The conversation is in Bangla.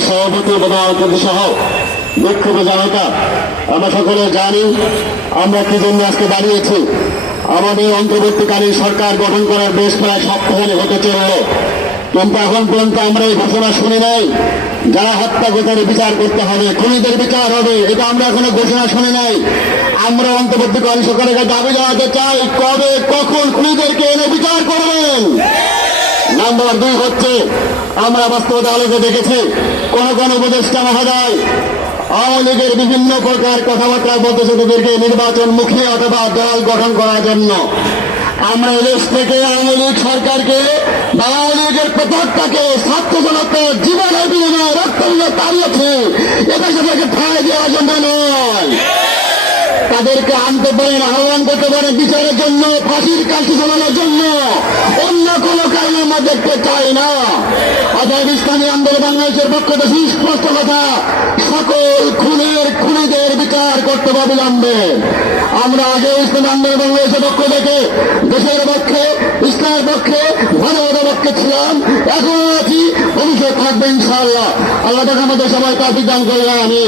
সভাপতি প্রধান সহ বিক্ষোভ জনতা আমরা সকলে জানি আমরা কি জন্য দাঁড়িয়েছি আমাদের অন্তর্বর্তীকালীন সরকার গঠন করার বেশ প্রায় সপ্তাহে হতে চলল কিন্তু এখন পর্যন্ত আমরা এই ঘোষণা শুনি নাই যারা হত্যা গোতারে বিচার করতে হবে খুনিদের বিচার হবে এটা আমরা এখনও ঘোষণা শুনি নাই আমরা অন্তর্বর্তীকালীন সরকারের দাবি জানাতে চাই, কবে, কখন খুনিদেরকে এনে বিচার করবেন নাম্বার দুই হচ্ছে, আমরা বাস্তবতা আলোকে দেখেছি, কোন কোন উপদেষ্টা মহোদয়, আওয়ামী লীগের বিভিন্ন প্রকার কথাবার্তা বলতেছে নির্বাচন মুখী অথবা দল গঠন করার জন্য। আমরা এদেশ থেকে আওয়ামী লীগ সরকারকে আওয়ামী লীগের প্রতাপটাকে ছাত্র জনতা জীবনের বিনিময়ে রক্ত তাড়িয়েছে। এটা সেটাকে ঠাঁই দেওয়ার জন্য নয়। তাদেরকে আনতে পারেন, আহ্বান করতে পারেন বিচারের জন্য, ফাঁসির কাছে চালানোর জন্য। আমরা দেখতে চাই না। অতএব ইসলামী আন্দোলন বাংলাদেশের পক্ষ থেকে সুস্পষ্ট কথা, সকল খুনের খুনিদের বিচার করতে হবে অবিলম্বে। আমরা আগে ইসলামী আন্দোলন বাংলাদেশের পক্ষ থেকে, দেশের পক্ষে, ইসলামের পক্ষে, মানবতার পক্ষে ছিলাম। এখন আছি, ভবিষ্যৎ থাকবে ইনশাআল্লাহ। আল্লাহ আমাদের সবাই তাফিক দান করলাম আমি